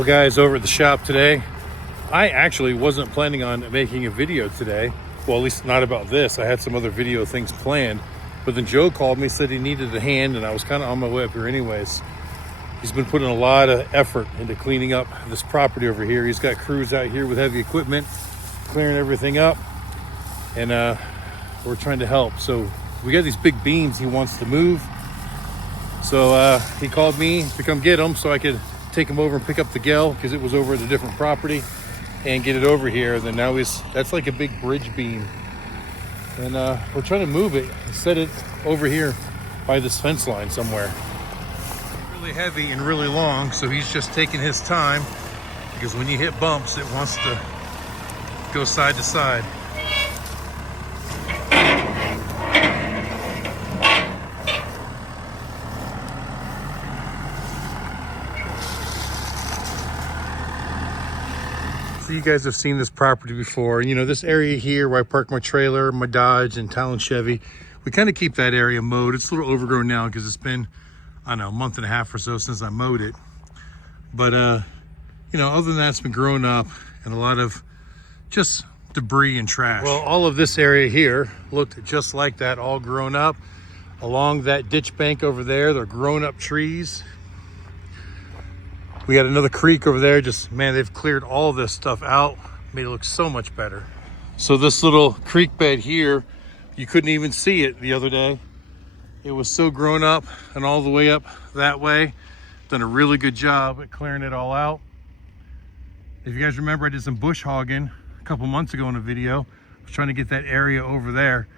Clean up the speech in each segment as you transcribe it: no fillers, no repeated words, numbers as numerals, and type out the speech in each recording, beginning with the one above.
Well, guys, over at the shop today, I actually wasn't planning on making a video today. Well, at least not about this. I had some other video things planned. But then Joe called me, said he needed a hand, and I was kind of on my way up here anyways. He's been putting a lot of effort into cleaning up this property over here. He's got crews out here with heavy equipment, clearing everything up. And we're trying to help. So we got these big beams he wants to move. So he called me to come get them so I could take him over and pick up the gel because it was over at a different property and get it over here. And then now that's like a big bridge beam. And we're trying to move it and set it over here by this fence line somewhere. Really heavy and really long, so he's just taking his time because when you hit bumps, it wants to go side to side. You guys have seen this property before. You know, this area here where I park my trailer, my Dodge and Talon Chevy, we kind of keep that area mowed. It's a little overgrown now because it's been, I don't know, a month and a half or so since I mowed it. But, you know, other than that, it's been growing up and a lot of just debris and trash. Well, all of this area here looked just like that, all grown up. Along that ditch bank over there, they're grown up trees. We got another creek over there. Just, man, they've cleared all this stuff out, made it look so much better. So this little creek bed here, you couldn't even see it the other day. It was so grown up and all the way up that way. Done a really good job at clearing it all out. If you guys remember, I did some bush hogging a couple months ago in a video. I was trying to get that area over there,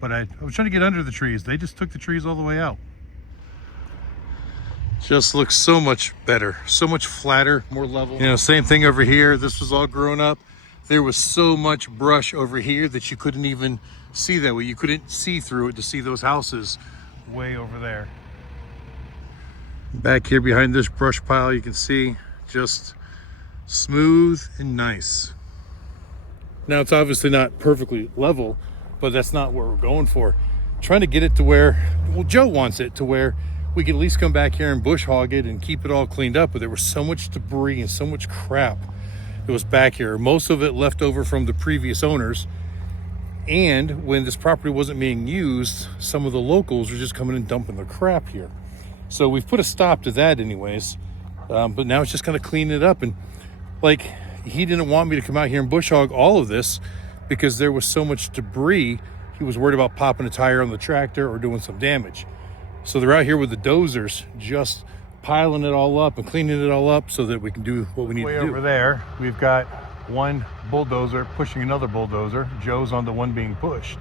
but I was trying to get under the trees. They just took the trees all the way out. Just looks so much better, so much flatter, more level. You know, same thing over here. This was all grown up. There was so much brush over here that you couldn't even see that way. You couldn't see through it to see those houses way over there. Back here behind this brush pile, you can see just smooth and nice. Now, it's obviously not perfectly level, but that's not what we're going for. Trying to get it to where, well, Joe wants it to where we could at least come back here and bush hog it and keep it all cleaned up. But there was so much debris and so much crap that was back here. Most of it left over from the previous owners. And when this property wasn't being used, some of the locals were just coming and dumping their crap here. So we've put a stop to that anyways. But now it's just gonna clean it up. And like, he didn't want me to come out here and bush hog all of this because there was so much debris. He was worried about popping a tire on the tractor or doing some damage. So they're out here with the dozers, just piling it all up and cleaning it all up so that we can do what we need to do. Way over there, we've got one bulldozer pushing another bulldozer. Joe's on the one being pushed.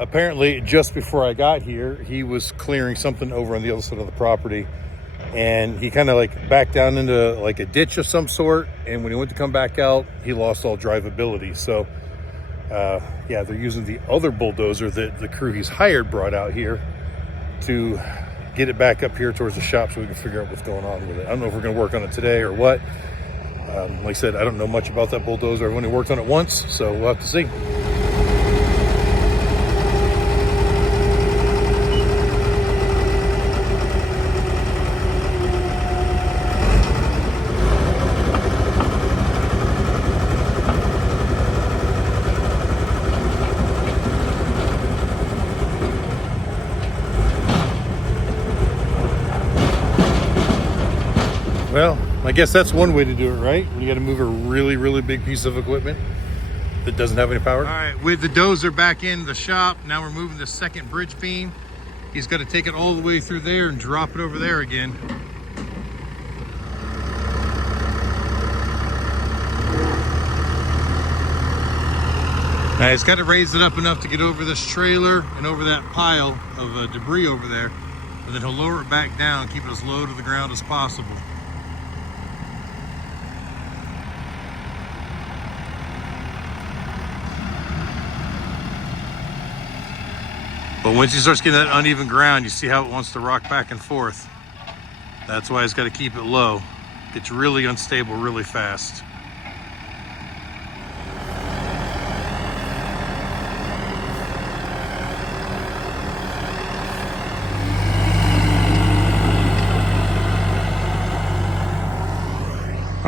Apparently, just before I got here, he was clearing something over on the other side of the property. And he kind of like backed down into like a ditch of some sort. And when he went to come back out, he lost all drivability. So, yeah, they're using the other bulldozer that the crew he's hired brought out here to get it back up here towards the shop so we can figure out what's going on with it. I don't know if we're going to work on it today or what. Like I said, I don't know much about that bulldozer. I've only worked on it once, so we'll have to see. Well, I guess that's one way to do it, right? When you got to move a really, really big piece of equipment that doesn't have any power. All right, with the dozer back in the shop, now we're moving the second bridge beam. He's got to take it all the way through there and drop it over there again. Now he's got to raise it up enough to get over this trailer and over that pile of debris over there, and then he'll lower it back down, keep it as low to the ground as possible. But once he starts getting that uneven ground, you see how it wants to rock back and forth. That's why he's got to keep it low. It gets really unstable really fast.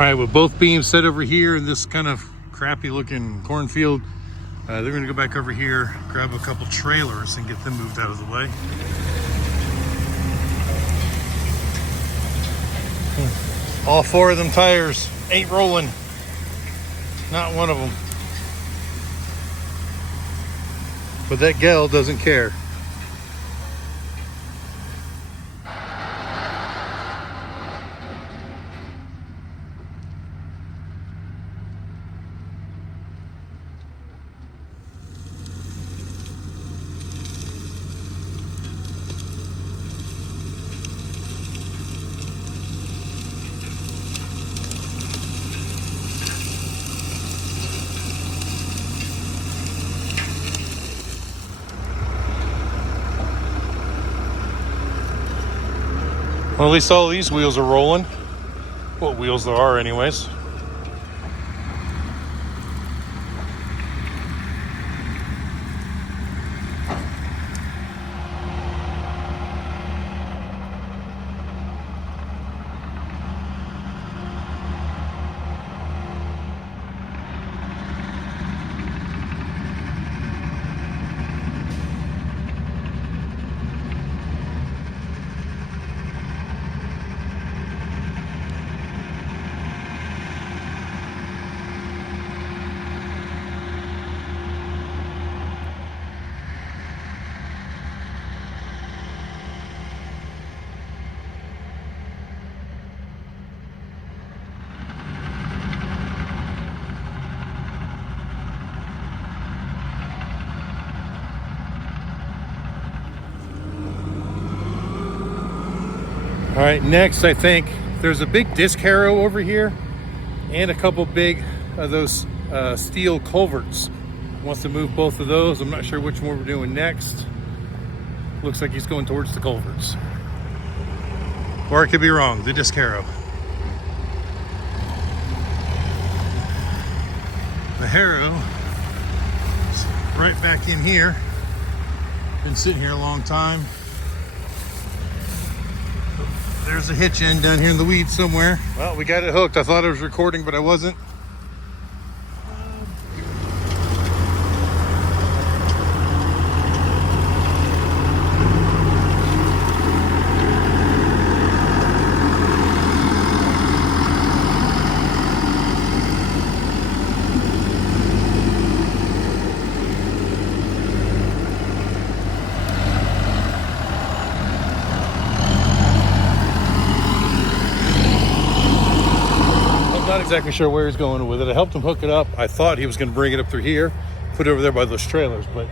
right, with both beams set over here in this kind of crappy looking cornfield, they're gonna go back over here, grab a couple trailers and get them moved out of the way. All 4 of them tires ain't rolling. Not one of them. But that gal doesn't care. Well, at least all these wheels are rolling. What wheels there are anyways. All right, next I think there's a big disc harrow over here and a couple big those steel culverts. Wants to move both of those. I'm not sure which one we're doing next. Looks like he's going towards the culverts. Or it could be wrong, the disc harrow. The harrow is right back in here. Been sitting here a long time. There's a hitch end down here in the weeds somewhere. Well, we got it hooked. I thought I was recording, but I wasn't. Not exactly sure where he's going with it. I helped him hook it up. I thought he was going to bring it up through here, put it over there by those trailers, but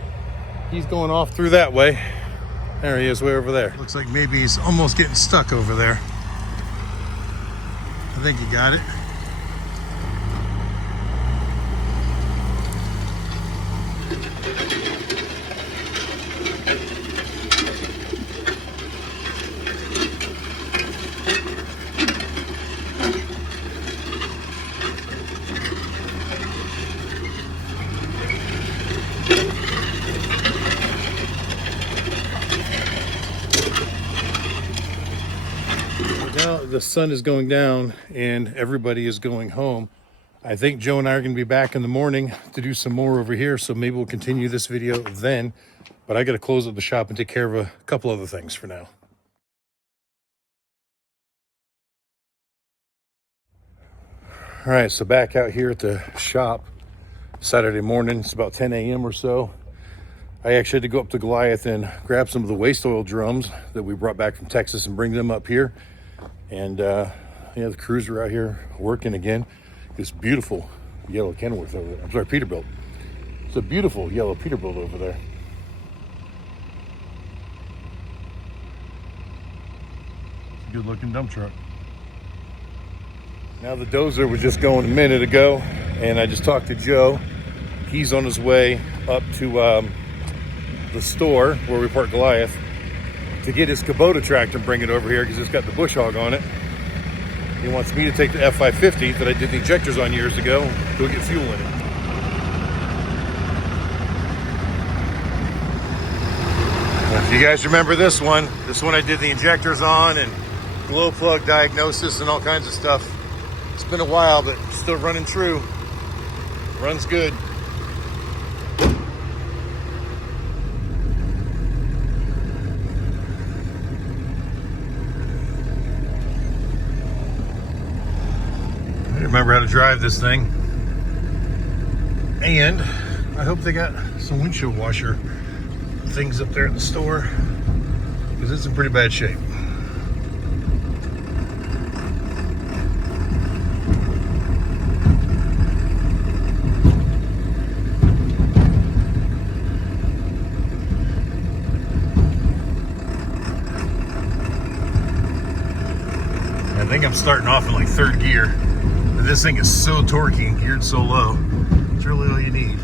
he's going off through that way. There he is, way over there. Looks like maybe he's almost getting stuck over there. I think he got it. Now the sun is going down and everybody is going home. I think Joe and I are going to be back in the morning to do some more over here, so maybe we'll continue this video then. But I got to close up the shop and take care of a couple other things for now. All right, so back out here at the shop Saturday morning. It's about 10 a.m. or so. I actually had to go up to Goliath and grab some of the waste oil drums that we brought back from Texas and bring them up here. And yeah, the crews are out here working again. This beautiful yellow Kenworth over there. I'm sorry, Peterbilt. It's a beautiful yellow Peterbilt over there. It's a good looking dump truck. Now the Dozer was just going a minute ago, and I just talked to Joe. He's on his way up to the store where we park Goliath to get his Kubota tractor and bring it over here because it's got the bush hog on it. He wants me to take the F550 that I did the injectors on years ago, go get fuel in it. If you guys remember this one I did the injectors on and glow plug diagnosis and all kinds of stuff. It's been a while, but still running true. Runs good. I remember how to drive this thing. And I hope they got some windshield washer things up there in the store, because it's in pretty bad shape. I think I'm starting off in like third gear. But this thing is so torquey and geared so low. It's really all you need.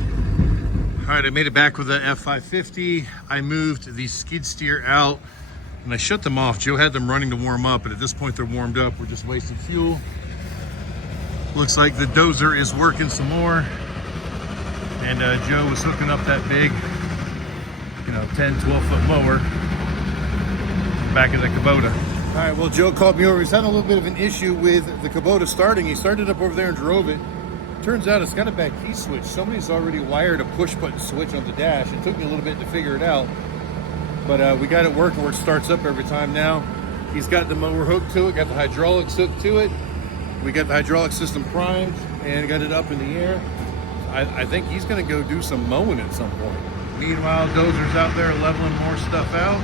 All right, I made it back with the F550. I moved the skid steer out and I shut them off. Joe had them running to warm up, but at this point they're warmed up. We're just wasting fuel. Looks like the Dozer is working some more. And Joe was hooking up that big, 10, 12 foot mower back of the Kubota. All right, well, Joe called me over. He's having a little bit of an issue with the Kubota starting. He started up over there and drove it. Turns out it's got a bad key switch. Somebody's already wired a push button switch on the dash. It took me a little bit to figure it out, but we got it working where it starts up every time now. He's got the mower hooked to it, got the hydraulics hooked to it. We got the hydraulic system primed and got it up in the air. I think he's gonna go do some mowing at some point. Meanwhile, Dozer's out there leveling more stuff out.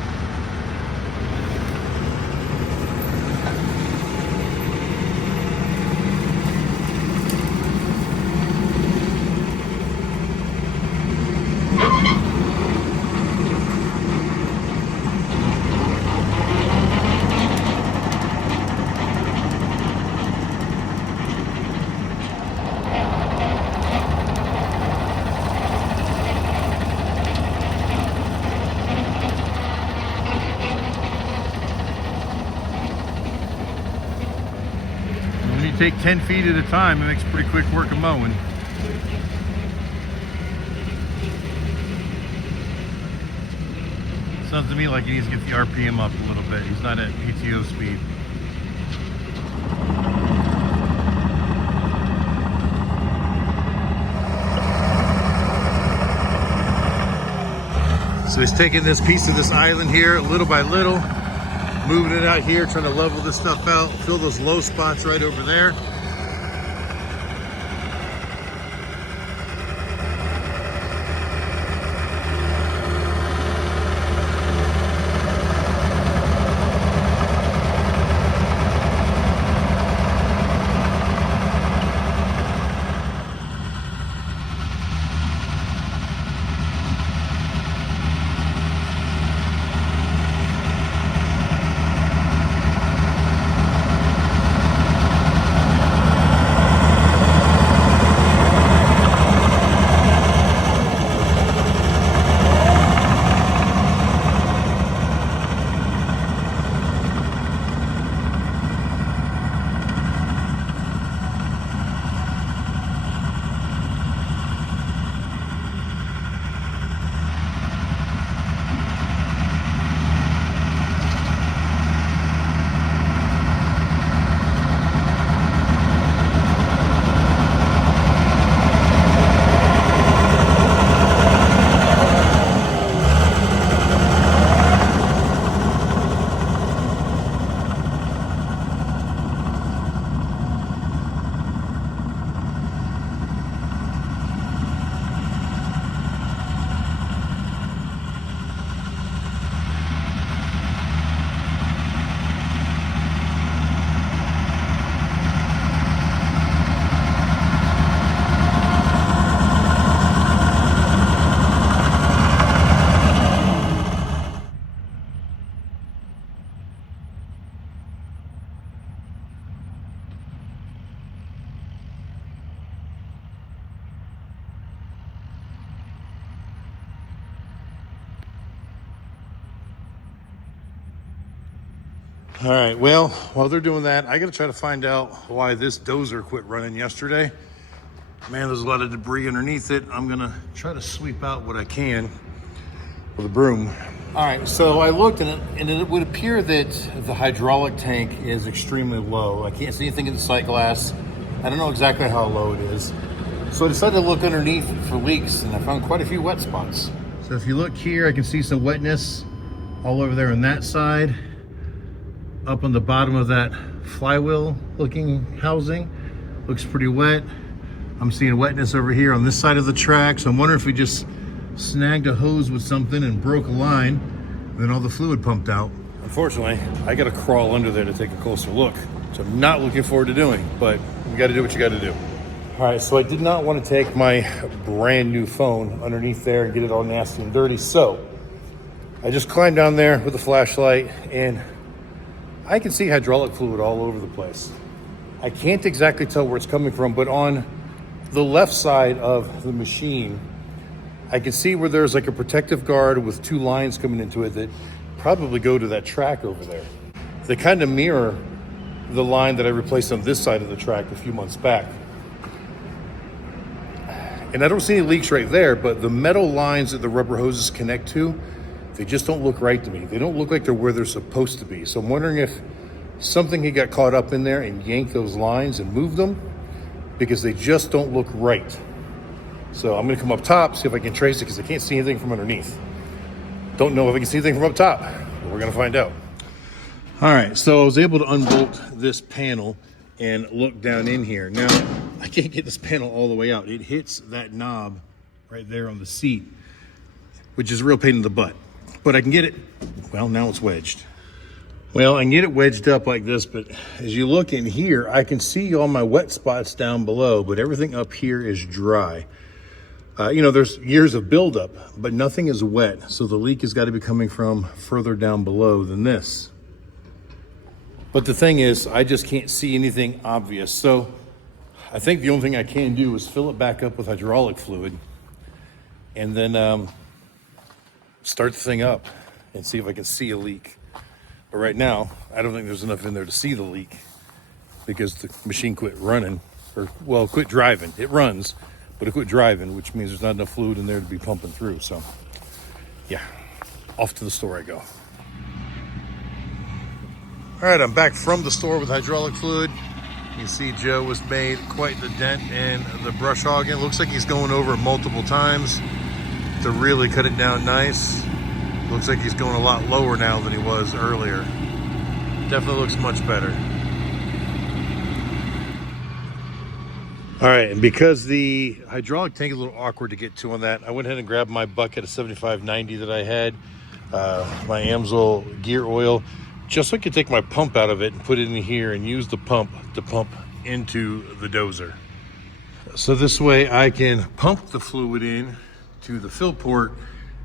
Take 10 feet at a time, it makes pretty quick work of mowing. Sounds to me like he needs to get the RPM up a little bit. He's not at PTO speed. So he's taking this piece of this island here little by little, moving it out here, trying to level this stuff out, fill those low spots right over there. All right, well, while they're doing that, I gotta try to find out why this Dozer quit running yesterday. Man, there's a lot of debris underneath it. I'm gonna try to sweep out what I can with a broom. All right, so I looked and it would appear that the hydraulic tank is extremely low. I can't see anything in the sight glass. I don't know exactly how low it is. So I decided to look underneath for leaks, and I found quite a few wet spots. So if you look here, I can see some wetness all over there on that side. Up on the bottom of that flywheel looking housing. Looks pretty wet. I'm seeing wetness over here on this side of the track. So I'm wondering if we just snagged a hose with something and broke a line, and then all the fluid pumped out. Unfortunately, I gotta crawl under there to take a closer look, which I'm not looking forward to doing, but you gotta do what you gotta do. All right, so I did not want to take my brand new phone underneath there and get it all nasty and dirty. So I just climbed down there with a flashlight, and I can see hydraulic fluid all over the place. I can't exactly tell where it's coming from, but on the left side of the machine, I can see where there's like a protective guard with two lines coming into it that probably go to that track over there. They kind of mirror the line that I replaced on this side of the track a few months back. And I don't see any leaks right there, but the metal lines that the rubber hoses connect to, they just don't look right to me. They don't look like they're where they're supposed to be. So I'm wondering if something had got caught up in there and yanked those lines and moved them, because they just don't look right. So I'm gonna come up top, see if I can trace it, because I can't see anything from underneath. Don't know if I can see anything from up top, but we're gonna find out. All right, so I was able to unbolt this panel and look down in here. Now, I can't get this panel all the way out. It hits that knob right there on the seat, which is a real pain in the butt. But I can get it, well, now it's wedged. Well, I can get it wedged up like this, but as you look in here, I can see all my wet spots down below, but everything up here is dry. You know, there's years of buildup, but nothing is wet. So the leak has got to be coming from further down below than this. But the thing is, I just can't see anything obvious. So I think the only thing I can do is fill it back up with hydraulic fluid and then start the thing up and see if I can see a leak. But right now, I don't think there's enough in there to see the leak because the machine quit running, or well, quit driving. It runs, but it quit driving, which means there's not enough fluid in there to be pumping through. So yeah, off to the store I go. All right, I'm back from the store with hydraulic fluid. You can see Joe has made quite the dent in the brush hogging. Looks like he's going over it multiple times to really cut it down nice. Looks like he's going a lot lower now than he was earlier. Definitely looks much better. All right, and because the hydraulic tank is a little awkward to get to on that, I went ahead and grabbed my bucket of 7590 that I had, my Amsoil gear oil, just so I could take my pump out of it and put it in here and use the pump to pump into the dozer. So this way I can pump the fluid in to the fill port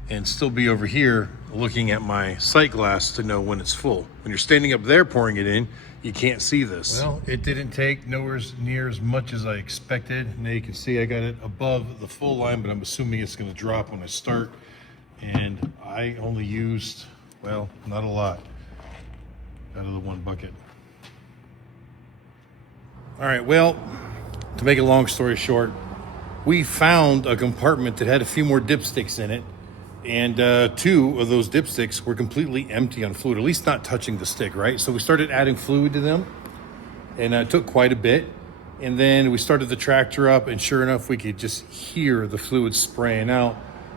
and still be over here looking at my sight glass to know when it's full. When you're standing up there pouring it in, you can't see this. Well, it didn't take nowhere near as much as I expected. Now you can see I got it above the full line, but I'm assuming it's gonna drop when I start. And I only used, well, not a lot out of the one bucket. All right, well, to make a long story short, we found a compartment that had a few more dipsticks in it, and two of those dipsticks were completely empty on fluid, at least not touching the stick, right? So we started adding fluid to them, and it took quite a bit. And then we started the tractor up, and sure enough, we could just hear the fluid spraying out.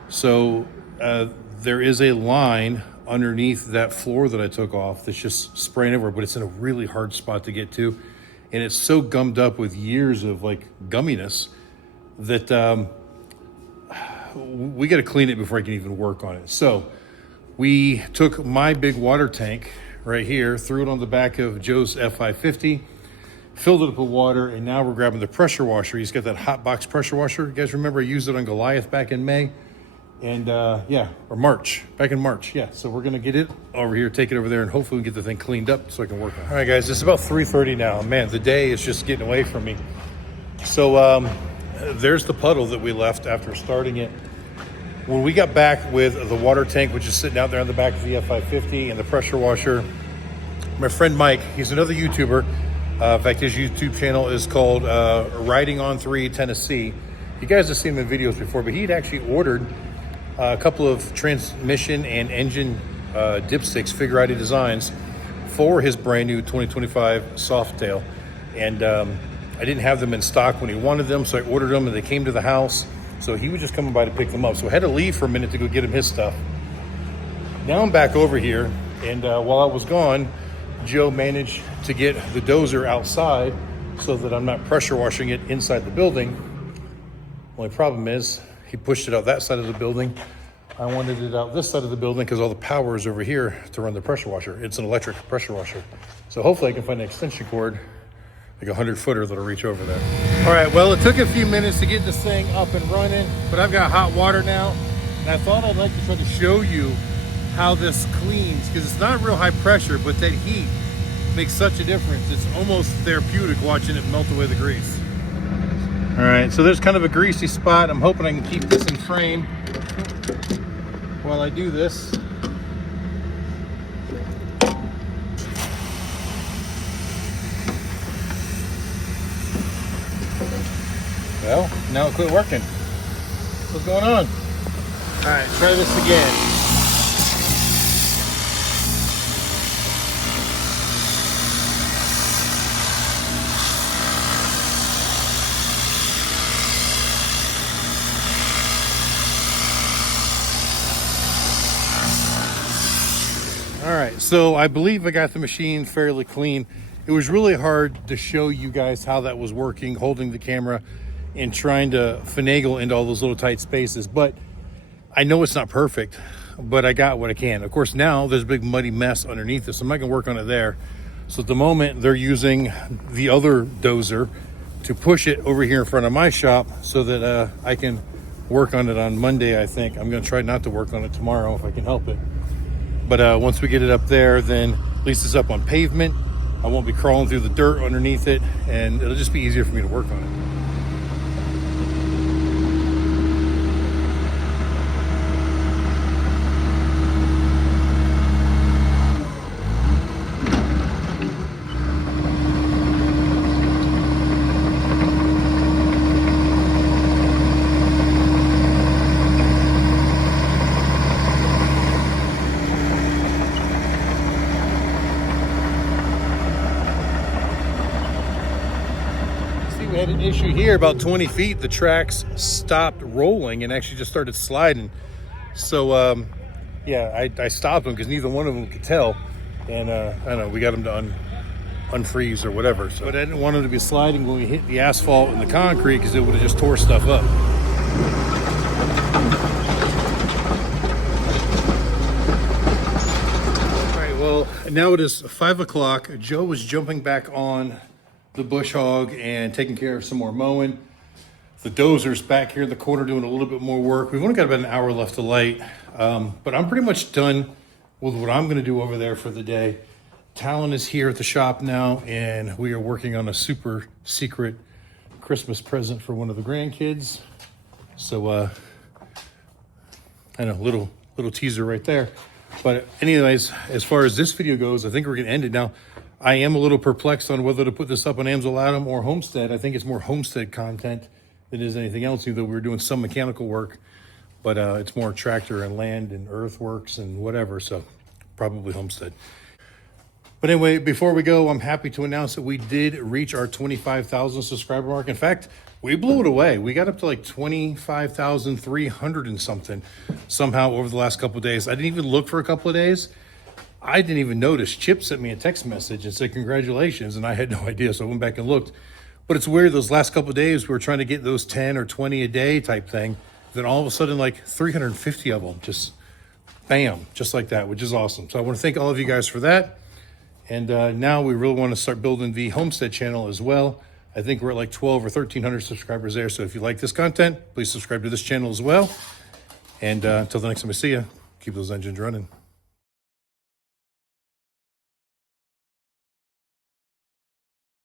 So there is a line underneath that floor that I took off that's just spraying everywhere, but it's in a really hard spot to get to. And it's so gummed up with years of like gumminess that we got to clean it before I can even work on it. So we took my big water tank right here, threw it on the back of Joe's F550, filled it up with water, and now we're grabbing the pressure washer. He's got that hot box pressure washer. You guys remember I used it on Goliath back in May? And back in March, yeah. So we're gonna get it over here, take it over there, and hopefully we can get the thing cleaned up so I can work on it. All right, guys, it's about 3:30 now. Man, the day is just getting away from me. So there's the puddle that we left after starting it. When we got back with the water tank, which is sitting out there on the back of the F550, and the pressure washer, my friend Mike, he's another YouTuber. In fact, his YouTube channel is called Riding on 3 Tennessee. You guys have seen him in videos before, but he'd actually ordered a couple of transmission and engine dipsticks, Figure-Eighty Designs, for his brand new 2025 Softail. And I didn't have them in stock when he wanted them, so I ordered them and they came to the house. So he was just coming by to pick them up. So I had to leave for a minute to go get him his stuff. Now I'm back over here, and while I was gone, Joe managed to get the dozer outside so that I'm not pressure washing it inside the building. Only problem is he pushed it out that side of the building. I wanted it out this side of the building because all the power is over here to run the pressure washer. It's an electric pressure washer. So hopefully I can find an extension cord, like a 100-footer that'll reach over there. All right, well, it took a few minutes to get this thing up and running, but I've got hot water now. And I thought I'd like to try to show you how this cleans, because it's not real high pressure, but that heat makes such a difference. It's almost therapeutic watching it melt away the grease. All right, so there's kind of a greasy spot. I'm hoping I can keep this in frame while I do this. Well, now it quit working. What's going on? All right, try this again. All right, so I believe I got the machine fairly clean. It was really hard to show you guys how that was working, holding the camera and trying to finagle into all those little tight spaces. But I know it's not perfect, but I got what I can. Of course, now there's a big muddy mess underneath this. So I'm not gonna work on it there. So at the moment, they're using the other dozer to push it over here in front of my shop so that I can work on it on Monday, I think. I'm gonna try not to work on it tomorrow if I can help it. But once we get it up there, then at least it's up on pavement. I won't be crawling through the dirt underneath it, and it'll just be easier for me to work on it. We had an issue here about 20 feet. The tracks stopped rolling and actually just started sliding. So yeah, I stopped them because neither one of them could tell. And I don't know, we got them to unfreeze or whatever. So, but I didn't want them to be sliding when we hit the asphalt and the concrete because it would have just tore stuff up. All right, well, now it is 5 o'clock. Joe was jumping back on the bush hog and taking care of some more mowing. The dozer's back here in the corner doing a little bit more work. We've only got about an hour left to light, but I'm pretty much done with what I'm gonna do over there for the day. Talon is here at the shop now, and we are working on a super secret Christmas present for one of the grandkids. So I know, little teaser right there. But anyways, as far as this video goes, I think we're gonna end it now. I am a little perplexed on whether to put this up on Amsel Adam or Homestead. I think it's more Homestead content than it is anything else, even though we were doing some mechanical work, but it's more tractor and land and earthworks and whatever, so probably Homestead. But anyway, before we go, I'm happy to announce that we did reach our 25,000 subscriber mark. In fact, we blew it away. We got up to like 25,300 and something somehow over the last couple of days. I didn't even look for a couple of days. I didn't even notice. Chip sent me a text message and said, congratulations, and I had no idea, so I went back and looked. But it's weird, those last couple of days, we were trying to get those 10 or 20 a day type thing. Then all of a sudden, like 350 of them, just bam, just like that, which is awesome. So I want to thank all of you guys for that. And now we really want to start building the Homestead channel as well. I think we're at like 12 or 1,300 subscribers there. So if you like this content, please subscribe to this channel as well. And until the next time I see you, keep those engines running.